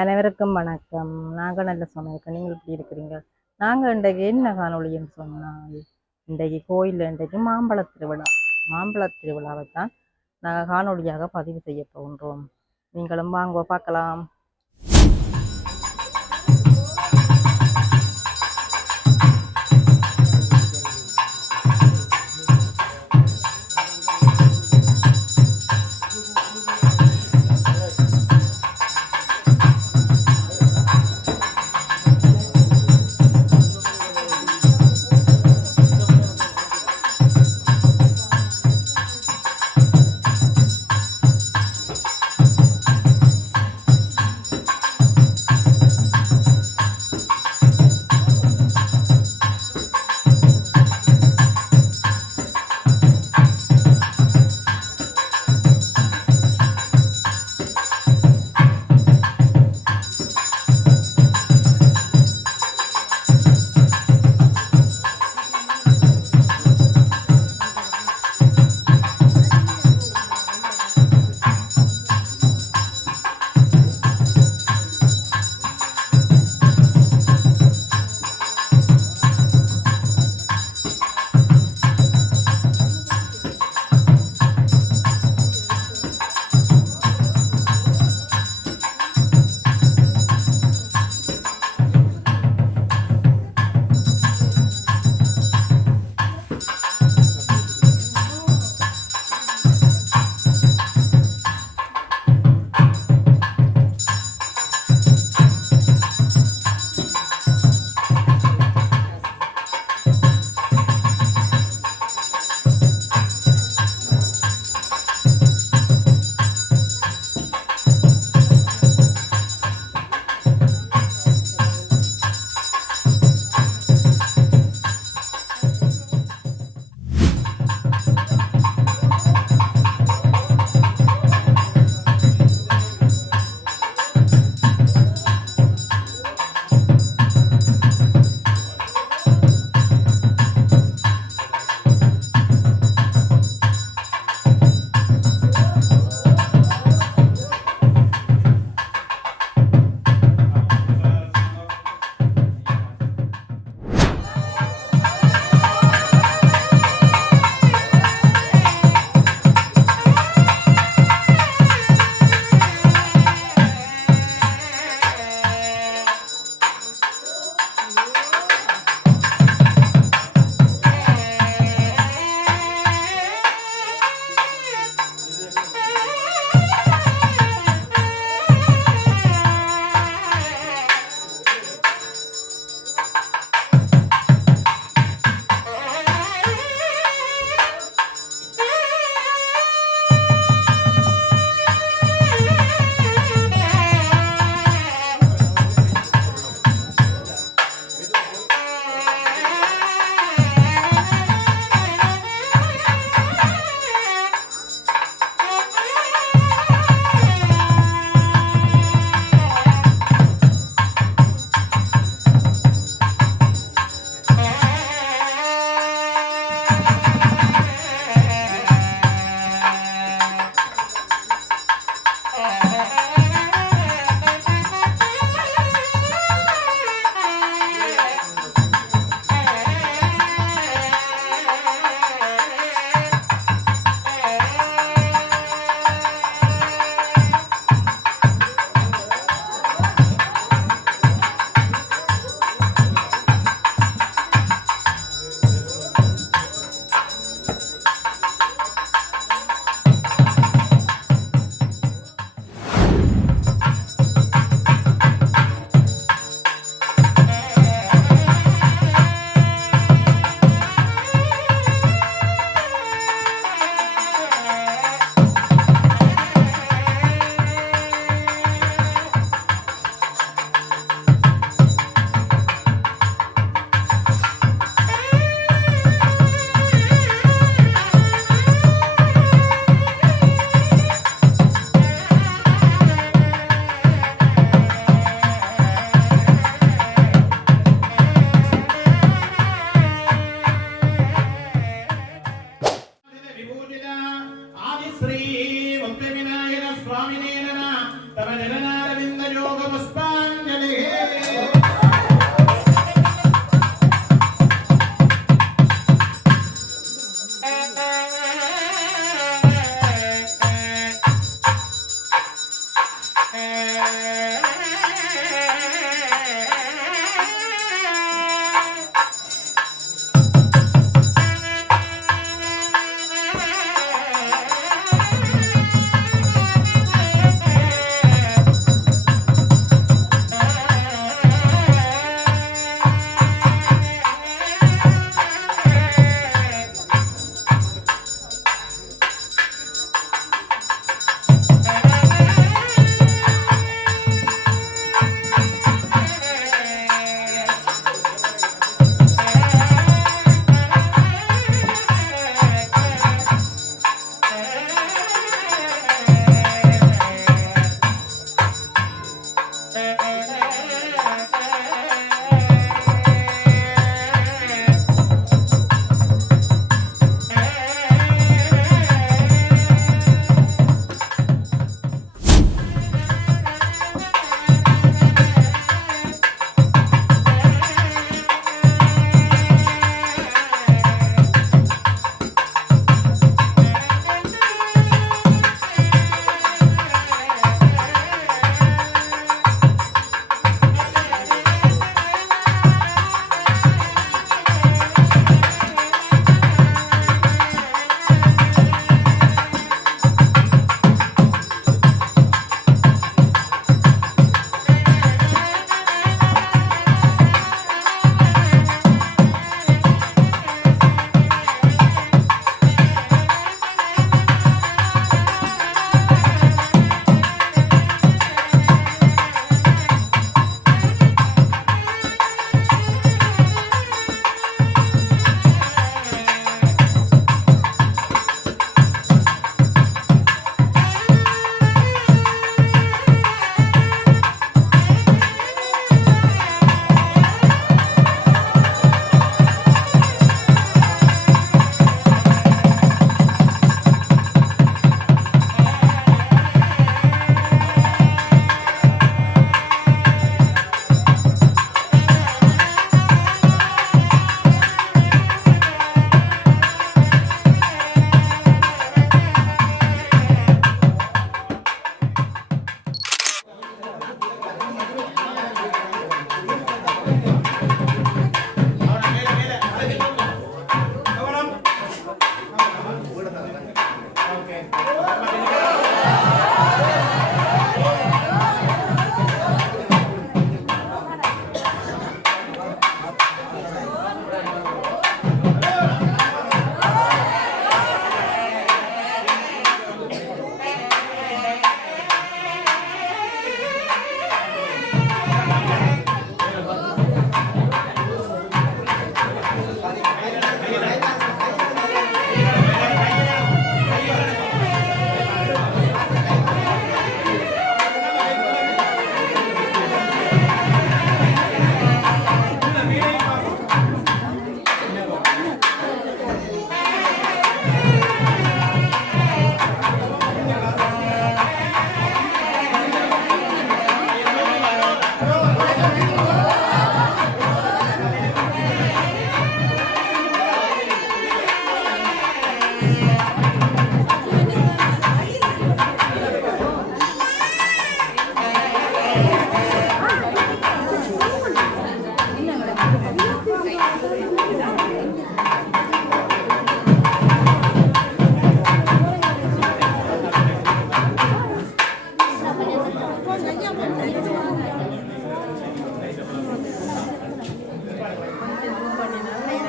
அனைவருக்கும் வணக்கம். நாங்கள் நல்ல சமையல், நீங்கள் இப்படி இருக்கிறீங்க? நாங்கள் இன்றைக்கு என்ன காணொலின்னு சொன்னால், இன்றைக்கு கோயிலில் இன்றைக்கு மாம்பழ திருவிழாவை தான் நாங்கள் காணொலியாக பதிவு செய்ய போகின்றோம். நீங்களும் வாங்க பார்க்கலாம்.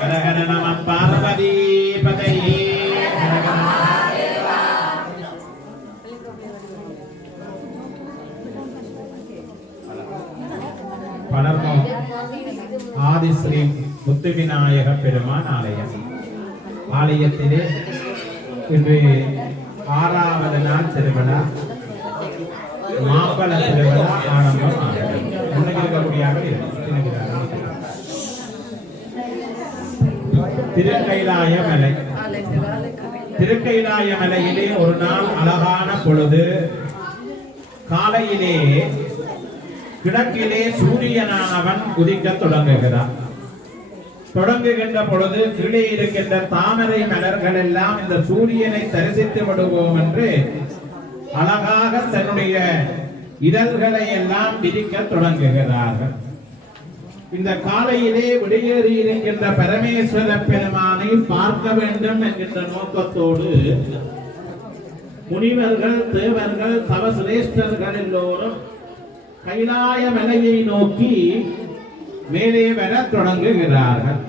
ஹரஹர நம பார்வதி பதையே. பலர்மோ ஆதிஸ்ரீ முத்துவிநாயக பெருமான் ஆலயம். ஆலயத்திலே இன்று 6வது நாள் திருவிழா, மாம்பழ திருவிழா ஆரம்பம் ஆகிறது. திருக்கைலாய மலை. திருக்கைலாய மலையிலே ஒரு நாள் அழகான பொழுது காலையிலே கிழக்கிலே சூரியனானவன் உதிக்க தொடங்குகிறான். தொடங்குகின்ற பொழுது கீழே இருக்கின்ற தாமரை மலர்கள் எல்லாம் இந்த சூரியனை தரிசித்து விடுவோம் என்று அழகாக தன்னுடைய இதழ்களை எல்லாம் விரிக்க தொடங்குகிறார்கள். இந்த காலையிலே விடையேறி இருக்கின்ற பரமேஸ்வர பெருமானை பார்க்க வேண்டும் என்கின்ற நோக்கத்தோடு முனிவர்கள், தேவர்கள், தவசிரேஷ்டர்கள் எல்லோரும் கைலாய மலையை நோக்கி மேலே வர தொடங்குகிறார்கள்.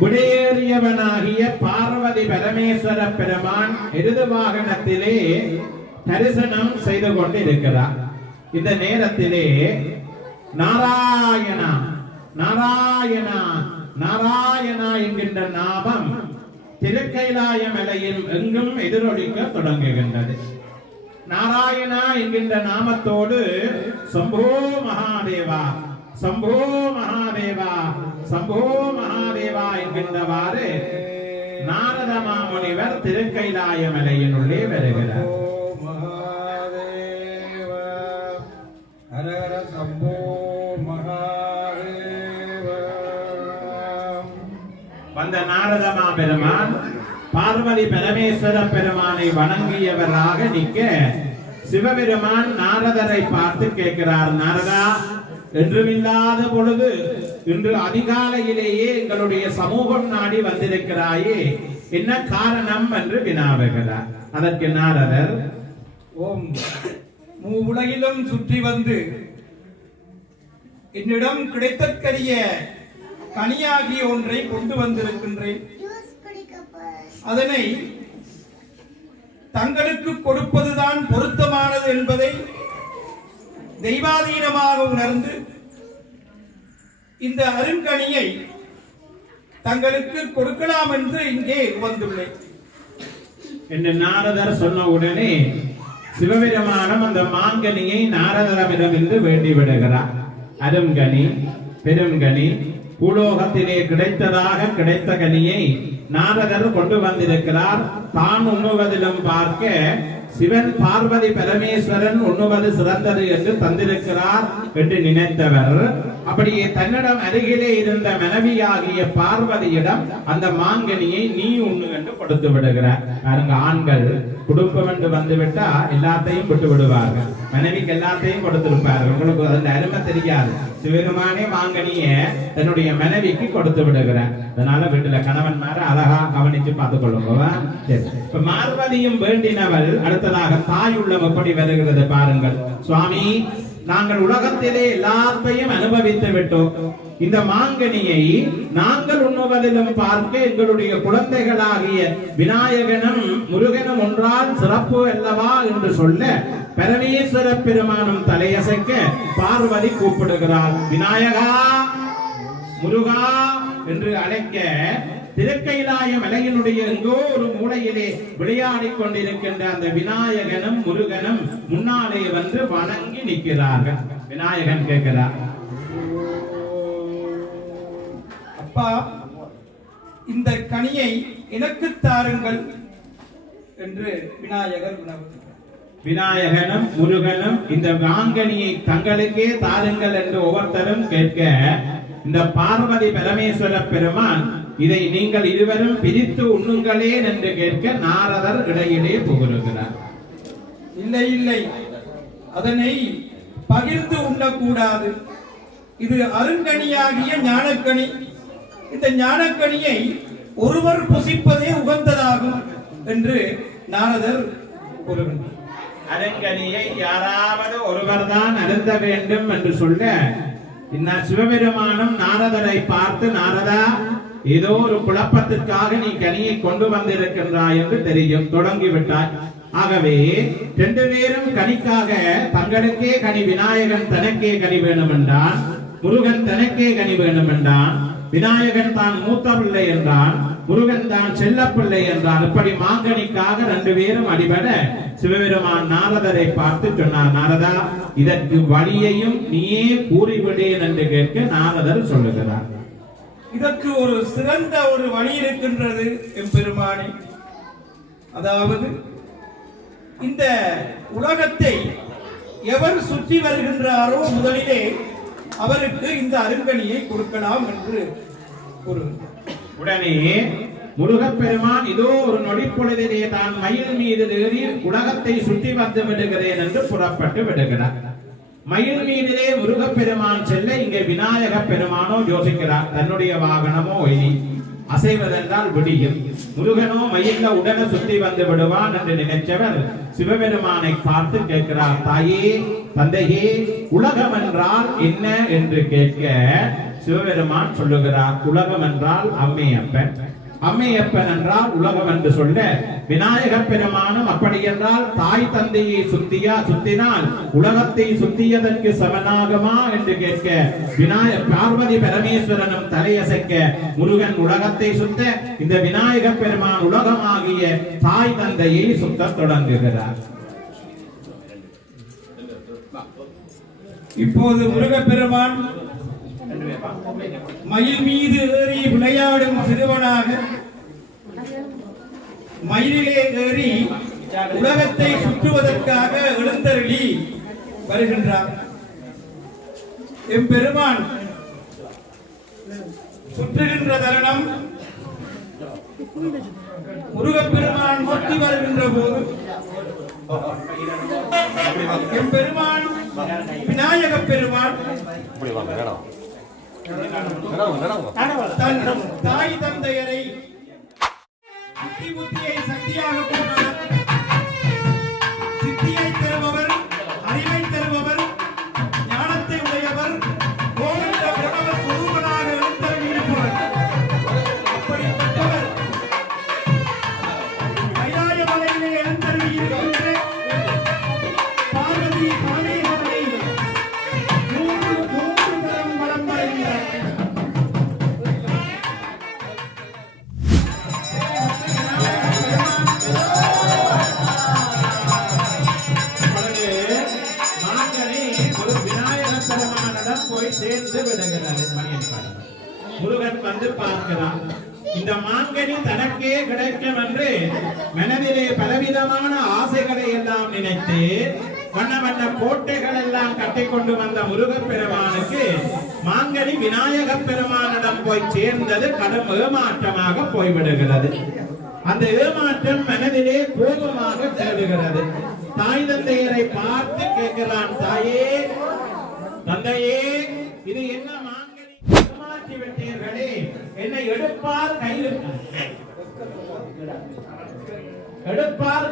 விடையேறியவனாகிய பார்வதி பரமேஸ்வர பெருமான் எருது வாகனத்திலே தரிசனம் செய்து கொண்டிருக்கிறார். இந்த நேரத்திலே நாராயணா நாராயணா நாராயணா என்கின்ற நாமம் திருக்கைலாய மலையில் எங்கும் எதிரொலிக்க தொடங்குகின்றது. நாராயணா என்கின்ற நாமத்தோடு சம்போ மகாதேவா, சம்போ மகாதேவா, சம்போ மகாதேவா என்கின்றவாறு நாரத மாமுனிவர் திருக்கைலாய மலையினுள்ளே வருகிறார். வந்த நாரதமா பெருமான் பார்வதி பரமேஸ்வர பெருமானை வணங்கியவராக நிற்க சிவபெருமான் நாரதரை பார்த்து கேட்கிறார், நாரதா, என்றுமில்லாத பொழுது இன்று அதிகாலையிலேயே எங்களுடைய சமூகம் நாடி வந்திருக்கிறாயே, என்ன காரணம் என்று வினாவுகிறார். அதற்கு நாரதர், ஓம், உலகிலும் சுற்றி வந்து என்னிடம் கிடைத்தற்கரிய கனியாகிய ஒன்றை கொண்டு வந்திருக்கின்றேன். அதனை தங்களுக்கு கொடுப்பதுதான் பொருத்தமானது என்பதை தெய்வாதீனமாக உணர்ந்து இந்த அருங்கனியை தங்களுக்கு கொடுக்கலாம் என்று இங்கே வந்துள்ளேன் என்று நாரதர் சொன்ன உடனே சிவபெருமானம் அந்த மாங்கனியை நாரதரிடமிருந்து வேண்டி விடுகிறார். அருங்கனி, பெருங்கனி, பூலோகத்திலே கிடைத்த கனியை நாரதர் கொண்டு வந்திருக்கிறார். தான் உண்ணுவதிலும் பார்க்க சிவன் பார்வதி பரமேஸ்வரன் உண்ணுவது சிறந்தது என்று தந்திருக்கிறார் என்று நினைத்தவர் அப்படியே தன்னிடம் அருகிலே இருந்த மனைவியாகிய பார்வதியிடம் அந்த மாங்கனியை நீ உண்ணு என்று கொடுத்து விடுகிறார். பாருங்க, ஆண்கள் குடும்பம் என்று வந்துவிட்டா எல்லாத்தையும் விட்டு விடுவார்கள். மனைவிக்கு எல்லாத்தையும் கொடுத்திருப்பார்கள். உங்களுக்கு அந்த அருமை தெரியாது. சிவபெருமானே மாங்கனிய தன்னுடைய மனைவிக்கு கொடுத்து விடுகிறார். அதனால வீட்டுல கணவன்மார அழகா கவனிச்சு பார்த்துக் கொள்ளுங்க. இப்ப பார்வதியும் வேண்டினவள் அடுத்ததாக தாய் உள்ளம் எப்படி வருகிறது பாருங்கள். சுவாமி, நாங்கள் உலகத்திலே எல்லாத்தையும் அனுபவித்து விட்டோம். இந்த மாங்கனியை நாங்கள் உண்ணுவதிலும் பார்க்க எங்களுடைய குழந்தைகளாகிய விநாயகனும் முருகனும் ஒன்றால் சிறப்பு அல்லவா என்று சொல்ல பரமேஸ்வர பெருமானும் தலையசைக்க பார்வதி கூப்பிடுகிறாள். விநாயகா, முருகா என்று அழைக்க திருக்கைலாய மலையினுடைய எங்கோ ஒரு மூலையிலே விளையாடிக் கொண்டிருக்கின்ற அந்த விநாயகனும் முருகனும் முன்னாலே வந்து வணங்கி நிற்கிறார்கள். விநாயகன் கேட்கிறார், அப்பா, இந்த கனியை எனக்கு தாருங்கள் என்று விநாயகர் வினவுகிறார். விநாயகனும் முருகனும் இந்த மாங்கனியை தங்களுக்கே தாருங்கள் என்று ஒவ்வொருத்தரும் கேட்க இந்த பார்வதி பரமேஸ்வர பெருமான் இதை நீங்கள் இருவரும் பிரித்து உண்ணுங்களே என்று கேட்க நாரதர் இடையிலே புகுகிறார். இல்லை இல்லை, அதனை பகிர்ந்து உண்ணக்கூடாது. இது அருங்கனியாகிய ஞானக்கனி. இந்த ஞானக்கனியை ஒருவர் புசிப்பதே உகந்ததாகும் என்று நாரதர் கூறுகின்றார். அருங்கனியை யாராவது ஒருவர் தான் அருந்த வேண்டும் என்று சொல்ல இந்த சிவபெருமானும் நாரதரை பார்த்து, நாரதா, ஏதோ ஒரு குழப்பத்திற்காக நீ கனியை கொண்டு வந்திருக்கின்றாய் என்று தெரியும், தொடங்கிவிட்டாய். ஆகவே 2 பேரும் கனிக்காக தங்களுக்கே கனி, விநாயகன் தனக்கே கனி வேணும் என்றான், முருகன் தனக்கே கனி வேணும் என்றான், விநாயகன் தான் மூத்த பிள்ளை என்றான், முருகன் தான் செல்ல பிள்ளை என்றான். இப்படி மாங்கனிக்காக 2 பேரும் அடிபட சிவபெருமான் நாரதரை பார்த்து சொன்னார், நாரதா, இதற்கு வழியையும் நீயே கூறிவிடேன் என்று கேட்க நாரதர் சொல்லுகிறார். இதற்கு ஒரு சிறந்த ஒரு வழி இருக்கின்றது எம்பெருமானே. அதாவது இந்த உலகத்தை எவர் சுற்றி வருகின்றாரோ முதலிலே அவருக்கு இந்த அருங்கனியை கொடுக்கலாம் என்று ஒரு உடனே முருகப்பெருமான் இதோ ஒரு நொடிப்பொழுதிலே தான் மயில் மீது ஏறி உலகத்தை சுற்றி வந்து விடுகிறேன் என்று புறப்பட்டு விடுகிறார். மயில் மீதிலே முருகப்பெருமான் செல்ல இங்கே விநாயக பெருமானோ யோசிக்கிறார், தன்னுடைய வாகனமோ ஒய்தி அசைவதென்றால் விடியும், முருகனோ மயில உடனே சுற்றி வந்து விடுவான் என்று நினைச்சவர் சிவபெருமானை பார்த்து கேட்கிறார், தாயே, தந்தையே, உலகம் என்றால் என்ன என்று கேட்க சிவபெருமான் சொல்லுகிறார், உலகம் என்றால் அம்மையப்பன், அம்மையப்பன் என்றால் உலகம் என்று சொல்ல விநாயக பெருமானும் அப்படி என்றால் தாய் தந்தையை சுத்தினால் உலகத்தை சுத்தியதற்கு சமனாகுமா என்று கேட்க பார்வதி பரமேஸ்வரனும் தலையசைக்க முருகன் உலகத்தை சுத்த இந்த விநாயக பெருமான் உலகமாகிய தாய் தந்தையை சுத்த தொடங்குகிறார். இப்போது முருகப்பெருமான் மயில் மீது ஏறி விளையாடும் சிறுவனாக மயிலிலே ஏறி உலகத்தை சுற்றுவதற்காக எழுந்தருளி வருகின்றார். எம்பெருமான் சுற்றுகின்ற தருணம் முருகப்பெருமான் சுற்றி வருகின்ற போது எம்பெருமான் விநாயக பெருமான் தன் தாய் தந்தையரை புத்தியை சக்தியாக கொண்டவர், சித்தியை தருபவர், அறிவை தருபவர், ஞானத்தை உடையவர், கோவிந்த உணவர் சுரூபனாக எழுந்தருளியிருப்பவர். அப்படிப்பட்டவர் கைலாய மலையிலே எழுந்தருளியிருக்கின்ற பார்வதி பரமேஸ்வரனை மூன்று தரம் வலம் வருகிறார். சேர்ந்து விடுகிறார். முருகன் வந்து பார்க்கிறார், இந்த மாங்கனி தனக்கே கிடைக்கும் என்று மனதிலே பலவிதமான ஆசைகளை எல்லாம் நினைத்து வண்ண வண்ண கோட்டைகள் எல்லாம் கட்டிக்கொண்டு வந்த முருகப்பெருமானுக்கு மாங்கனி விநாயக பெருமானிடம் போய் சேர்ந்தது கடும் ஏமாற்றமாக போய்விடுகிறது. அந்த ஏமாற்றம் மனதிலே கோபமாக தேடுகிறது. தாய் தந்தையரை பார்த்து கேட்கிறான், தாயே, தந்தையே, இது என்ன மாங்கனி ஏமாற்றி விட்டீர்களே, என்னை எடுப்பார்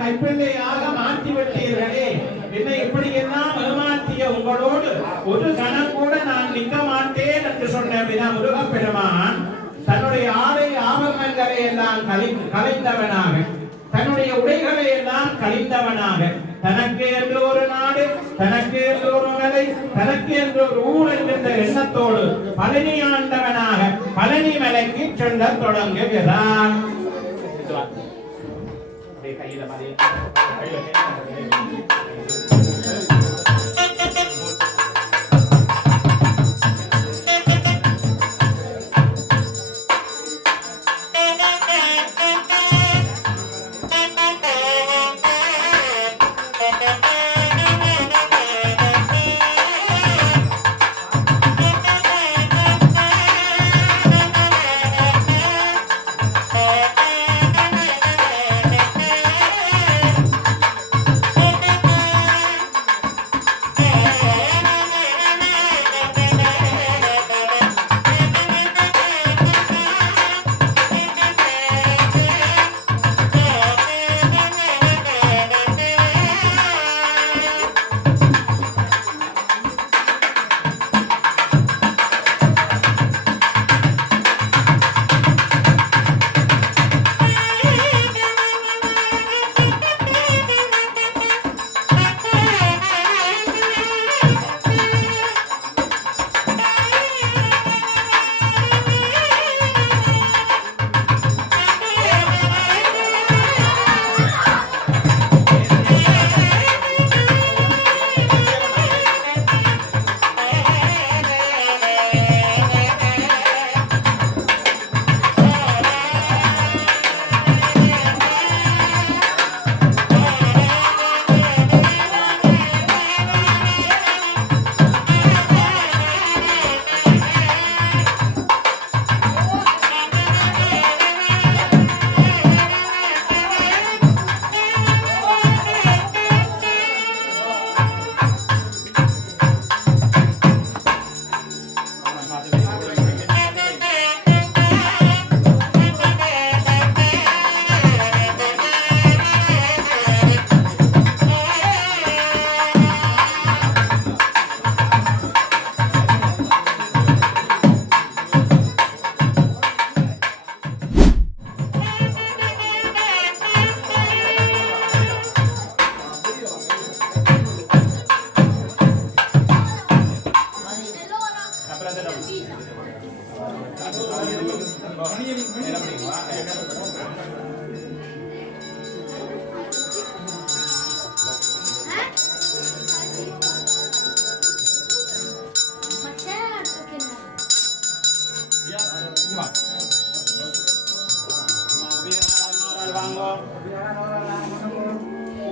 கைப்பிள்ளையாக மாற்றி விட்டீர்களே, என்னை இப்படி எல்லாம் ஏமாற்றிய உங்களோடு ஒரு கணம் கூட நான் நிற்க மாட்டேன் என்று சொன்ன முருகப்பெருமான் தன்னுடைய ஆடை ஆபரணங்களை எல்லாம் கலைந்தவனாக, தன்னுடைய உடைகளை எல்லாம் கழிந்தவனாக, தனக்கு என்று ஒரு நாடு, தனக்கு என்று ஒரு மலை, தனக்கு என்று ஒரு ஊர் என்கின்ற எண்ணத்தோடு பழனி ஆண்டவனாக பழனி மலைக்கு செல்ல தொடங்குகிறான்.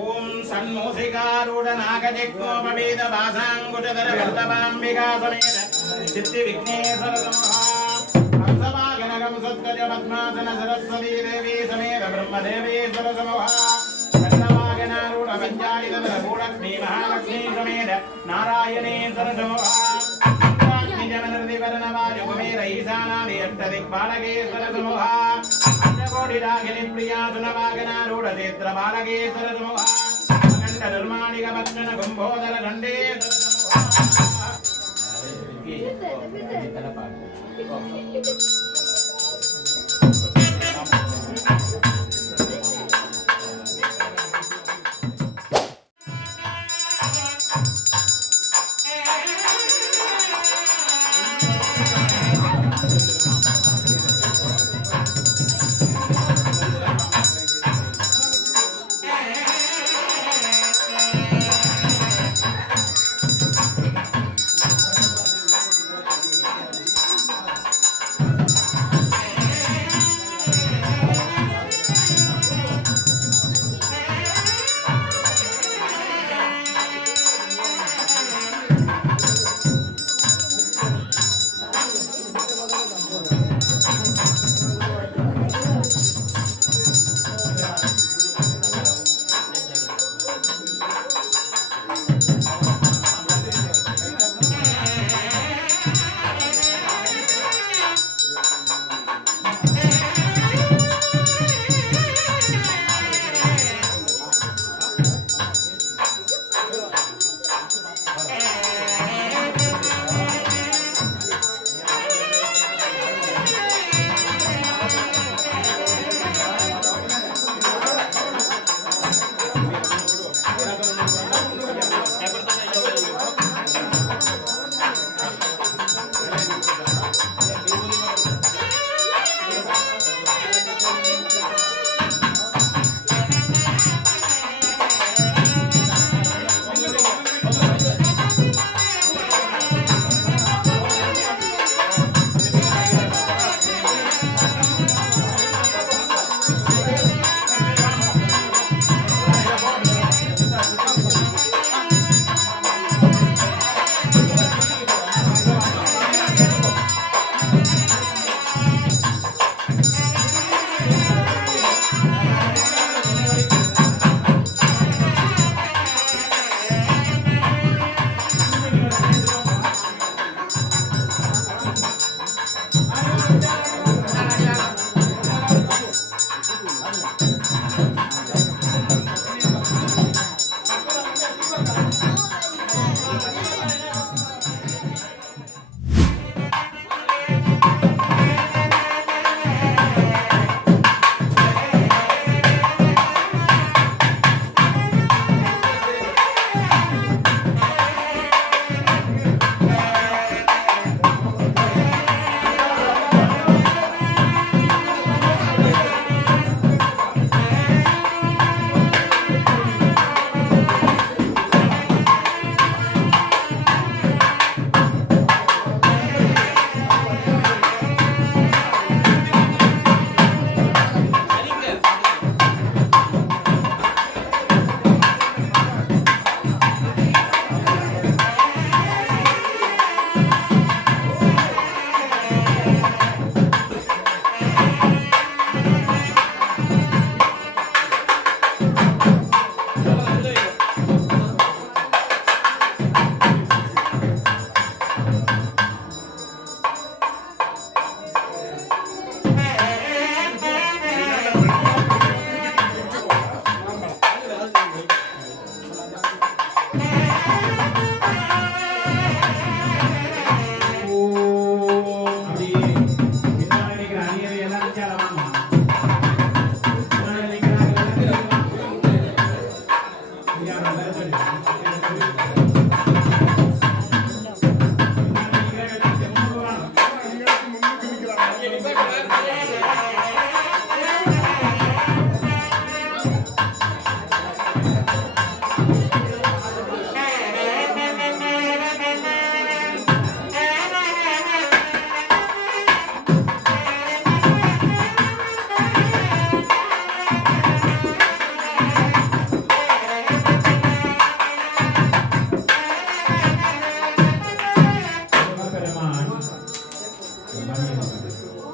ஓம் சண்முசிகாரூட நாகஜெக்மோபவேத வாசாங்குடதர வல்லபாம்பிகா சமேத சித்தி விக்னேஸ்வர நமஹ ஹம்சவாகனகம் சத்கஜ பத்மாசன சரஸ்வதி தேவி சமேத பிரம்மதேவேஸ்வர நமஹ கர்ணவாகனாரூட பஞ்சாயுதர பூலக்ஷ்மி மகாலக்ஷ்மி சமேத நாராயணேஸ்வர நமஹ நிஜமனிர்திவரணவாயுகுமேர ஈசானாதி அஷ்டதிக்பாலகேஸ்வர நமஹ கோடிராகினி பிரியா சுனவாகனாரூட சேத்திர பாலகேஸ்வர நமஹ அகண்ட நிர்மாணிக பத்மன கும்போதர தண்டேஸ்வர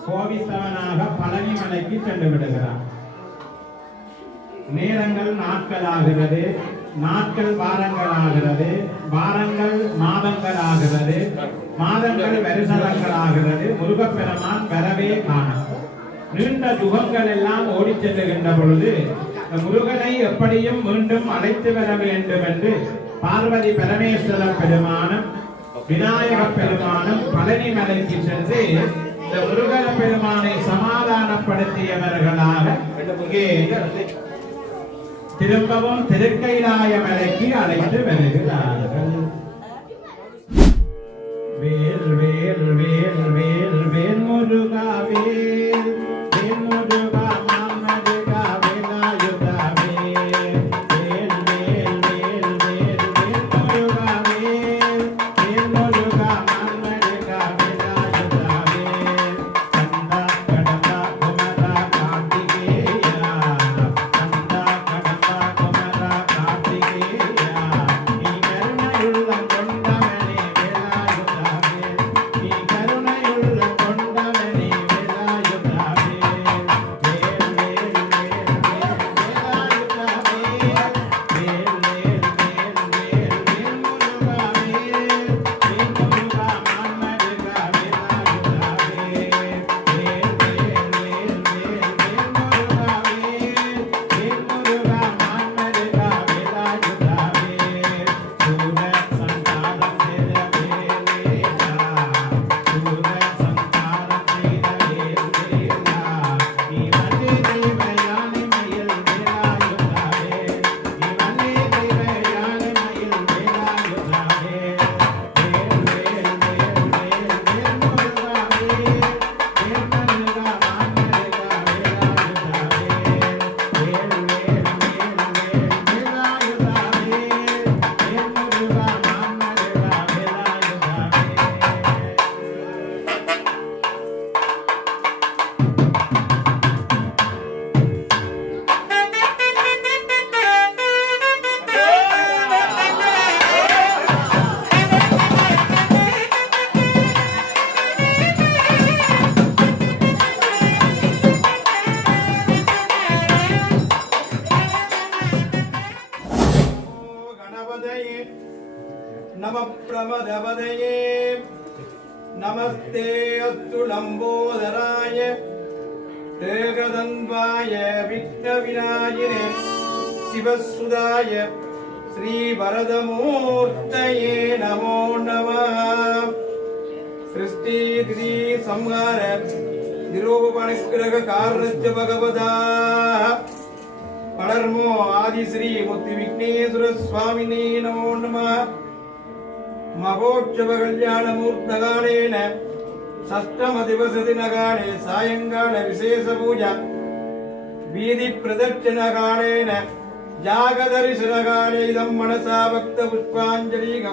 கோவித்தவனாக பழனி மலைக்கு சென்று விடுகிறார். நேரங்கள் நாட்களாகிறது, நாட்கள் வாரங்களாகிறது, வாரங்கள் மாதங்களாகிறது, மாதங்கள் வருஷங்களாகிறது. முருகப்பெருமான் வரவே காணும். நீண்ட யுகங்கள் எல்லாம் ஓடிச் செல்லுகின்ற பொழுது முருகனை எப்படியும் மீண்டும் அழைத்து வர வேண்டும் என்று பார்வதி பரமேஸ்வர பெருமானும் விநாயக பெருமானும் பழனி மலைக்கு சென்று இந்த முருகன பெருமானை சமாதானப்படுத்தியவர்களாக இங்கே திரும்பவும் திருக்கைலாய மலைக்கு அழைத்து வருகிறார்கள். வேல் வேல் வேல் வேல் வேல் முருகா வேல் வேல் முருகா மாமருகா வேலாயுதா வேல் வேல் வேல் வேல் வேல் வேல் முருகா வேல் வேல் முருகா மாமருகா வேலாயுதா வேல் கந்தா கடம்பா குமரா கார்த்திகேயா கந்தா கடம்பா குமரா கார்த்திகேயா நீ கருணையுள்ள கொண்டவனே வேலாயுதா வேல் நீ கருணையுள்ள கொண்டவனே வேலாயுதா வேல் வேல் வேல் வேல் வேல் வேலாயுதா வேல் வேல் வேல் வேல் வேல் வேல் முருகா வேல் வேல் முருகா மாமருகா வேலாயுதா வேல் வேல் வேல் வேல் வேல் வேல் முருகா வேல் வேல் முருகா மாமருகா வேலாயுதா வேல் சூர சந்தாரம் செய்த வேலேசா சூர சந்தாரம் செய்த வேலேசா நீ வந்து தெய்வ யானை மயில் வேலாயுதா வேல் நீ வந்து தெய்வ யானை மயில் வேலாயுதா வேல் வேல் வேல் வேல் வேல் வேல் முருகா வேல் வேல் முருகா மாமருகா வேலாயுதா வேல் வேல் வேல் வேல் வேல் வேலாயுதா வேல் வேல் முருகா மாமருகா வேலாயுதா வேல் गणपतये नमः प्रमदपतये नमस्ते अस्तु लंबोदराय एकदन्वाय विघ्नविनायिने शिवसुदाय श्रीवरदमूर्तये नमो नमः सृष्टि संहार निरूपणग्रह कारणस्य भगवता पणर्मो आदि श्री मुक्ति विघ्नेश्वर स्वामिने नमो नमः महोत्सव कल्याण मूर्तकालेन षष्ठम दिवस दिनकाले सायंकाल विशेष पूजा वीधि प्रदक्षिण कालेन जागदर्शन काले इदं मनसा भक्त पुष्पाञ्जलिं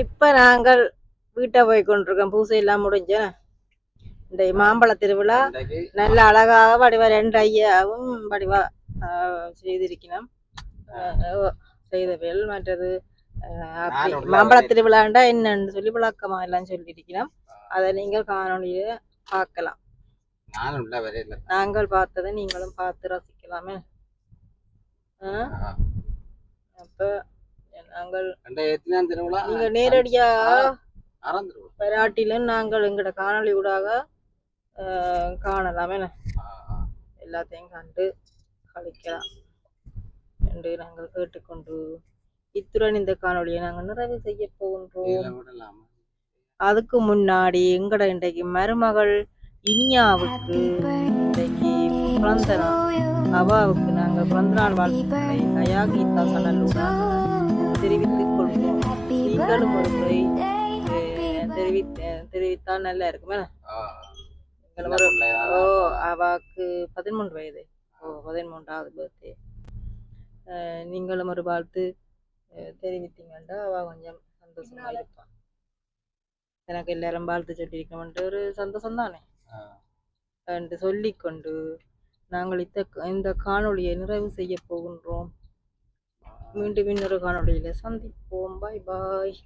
இப்ப நாங்கள் வீட்டை போய் கொண்டிருக்கோம். பூசை எல்லாம் முடிஞ்ச இந்த மாம்பழ திருவிழா நல்ல அழகாக வடிவா 2 ஐயாவும் வடிவா செய்திருக்கணும். செய்தவர்கள் மற்றது மாம்பழ திருவிழாண்டா என்னன்னு சொல்லி விளக்கமா எல்லாம் சொல்லியிருக்கிறோம். அதை நீங்கள் காணொலியில பார்க்கலாம். நாங்கள் பார்த்ததை நீங்களும் பார்த்து ரசிக்கலாமே. அப்ப நாங்கள் நீங்க நேரடியா வராட்டிலும் நாங்கள் எங்கட காணொலி ஊடாக காணலாமே, எல்லாத்தையும் கண்டு கழிக்கலாம் என்று நாங்கள் கேட்டுக்கொண்டு இத்துடன் இந்த காணொலியை நாங்கள் நிறைவு செய்ய போகின்றோம். அதுக்கு முன்னாடி எங்கட இன்றைக்கு மருமகள் இனியாவுக்கு இன்றைக்கு பிறந்த நாள். அவாவுக்கு நாங்கள் பிறந்த நாள் வாழ்த்துக்களை கயா கீதா சனலுடன் தெரிவித்துக் கொள்வோம். நீங்களும் ஒரு முறை தெரிவித்தால் நல்லா இருக்குமே. அவாக்கு 13 வயது. 13வது பர்த்டே. நீங்களும் ஒரு வாழ்த்து தெரிவித்தீங்கன்னா அவ கொஞ்சம் சந்தோஷமா இருப்பான். எனக்கு எல்லாரும் வாழ்த்து சொல்லியிருக்கோம்ட்டு ஒரு சந்தோஷம் தானே என்று சொல்லிக்கொண்டு நாங்கள் இந்த காணொலியை நிறைவு செய்ய போகின்றோம். மீண்டும் இன்னொரு காணொலியில சந்திப்போம். பாய் பாய்.